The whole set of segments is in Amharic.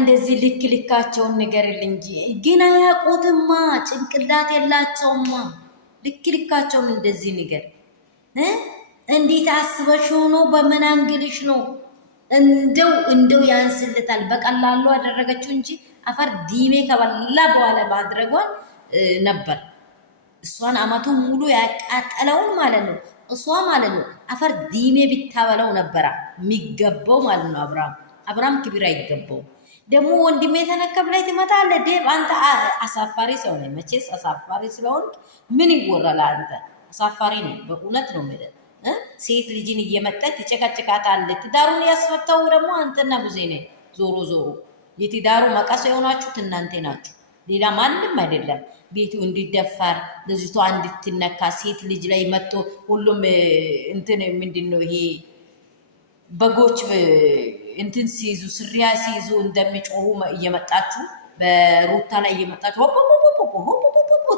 እንደዚህ ልክ ልካቸውን ንገርልኝ እንጂ ግን አያውቁትማ፣ ጭንቅላት የላቸውማ። ልክ ልካቸውን እንደዚህ ንገር። እንዴት አስበሽ ሆኖ በምን አንግልሽ ነው? እንደው ያንስልታል። በቀላሉ አደረገችው እንጂ አፈር ዲሜ ከበላ በኋላ ማድረጓን ነበር እሷን አመቱን ሙሉ ያቃጠለውን ማለት ነው። እሷ ማለት ነው አፈር ዲሜ ቢታበለው ነበራ የሚገባው ማለት ነው። አብርሃም ክብር አይገባው። ደግሞ ወንድሜ ተነከብ ላይ ትመጣለህ። ዴብ አንተ አሳፋሪ ሰው ነህ። መቼስ አሳፋሪ ስለሆን ምን ይወራል? አንተ አሳፋሪ ነው በእውነት ነው የምልህ። ሴት ልጅን እየመጣች ትጨቃጭቃታለህ። ትዳሩን ያስፈታው ደግሞ አንተና ብዙ ነህ። ዞሮ የትዳሩ መቀስ የሆናችሁት እናንተ ናችሁ፣ ሌላ ማንም አይደለም። ቤቱ እንዲደፈር ልጅቷ እንድትነካ ሴት ልጅ ላይ መጥቶ ሁሉም እንትን ምንድነው ይሄ በጎች እንትን ሲይዙ ስሪያ ሲይዙ እንደሚጮሁ እየመጣችሁ በሩታ ላይ እየመጣችሁ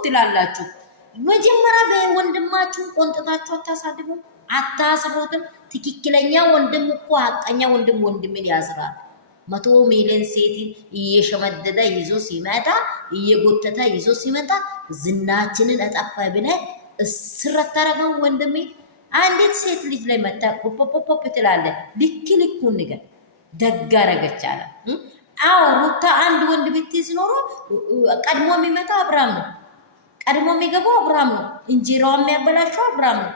ትላላችሁ። መጀመሪያ በወንድማችሁ ቆንጥታችሁ አታሳድቡ፣ አታስሩትም። ትክክለኛ ወንድም እኮ ሀቀኛ ወንድምን ያስራል። 100 ሚሊዮን ሴትን እየሸመደደ ይዞ ሲመጣ እየጎተተ ይዞ ሲመጣ ዝናችንን አጠፋ ብለህ እስር አታረገው ወንድሜ። አንዲት ሴት ልጅ ላይ መጣ ፖፖፖፖ ትላለህ። ልኩን ንገር። ደግ አረገች አለ። አዎ ሩታ አንድ ወንድ ብትይዝ ኖሮ ቀድሞ የሚመጣ አብርሃም ነው። ቀድሞ የሚገባው አብርሃም ነው። እንጀራው የሚያበላሸው አብርሃም ነው።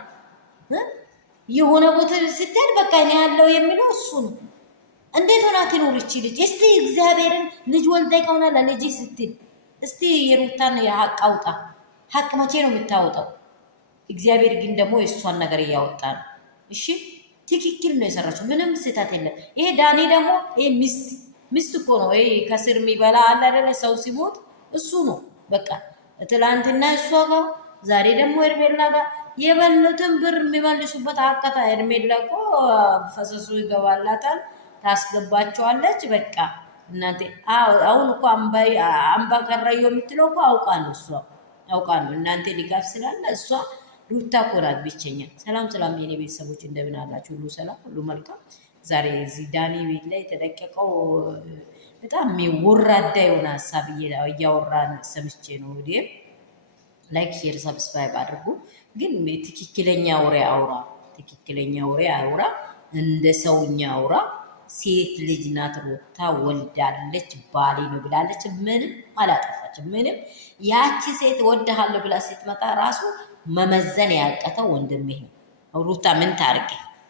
የሆነ ቦታ ስትሄድ በቃ እኔ ያለው የሚለው እሱ ነው። እንዴት ሆና ትኖር ይቺ ልጅ? እስቲ እግዚአብሔርን ልጅ ወልዳ ከሆነ ለልጅ ስትል እስቲ የሩታን የሀቅ አውጣ። ሀቅ መቼ ነው የምታወጣው? እግዚአብሔር ግን ደግሞ የእሷን ነገር እያወጣ ነው። እሺ ትክክል ነው የሰራችው፣ ምንም ስህተት የለም። ይሄ ዳኒ ደግሞ ይሄ ሚስት እኮ ነው። ይሄ ከስር የሚበላ አለ አይደለ? ሰው ሲሞት እሱ ነው በቃ። ትላንትና እሷ ጋር ዛሬ ደግሞ ሄርሜላ ጋር የበሉትን ብር የሚመልሱበት አቀታ። ሄርሜላ እኮ ፈሰሱ ይገባላታል፣ ታስገባቸዋለች። በቃ እናንተ አሁን እኮ አምባ ቀረዮ የምትለው እኮ አውቃ ነው እናንተ ሊጋፍ ስላለ እሷ ሩታ እኮ ናት ብቸኛ። ሰላም የኔ ቤተሰቦች እንደምን አላችሁ? ሁሉ ሰላም፣ ሁሉ መልካም። ዛሬ እዚህ ዳኒ ቤት ላይ የተለቀቀው በጣም የሚወራዳ የሆነ ሀሳብ እያወራን ሰምቼ ነው። ወዲህ ላይክ፣ ሼር፣ ሰብስክራይብ አድርጉ። ግን ትክክለኛ ወሬ አውራ፣ እንደ ሰውኛ አውራ። ሴት ልጅ ናት ሩታ፣ ወልዳለች፣ ባሌ ነው ብላለች። ምንም አላጠፋችም። ምንም ያቺ ሴት ወድሃለሁ ብላ ስትመጣ ራሱ መመዘን ያቀተው ወንድሜ ነው። ሩታ ምን ታርግ?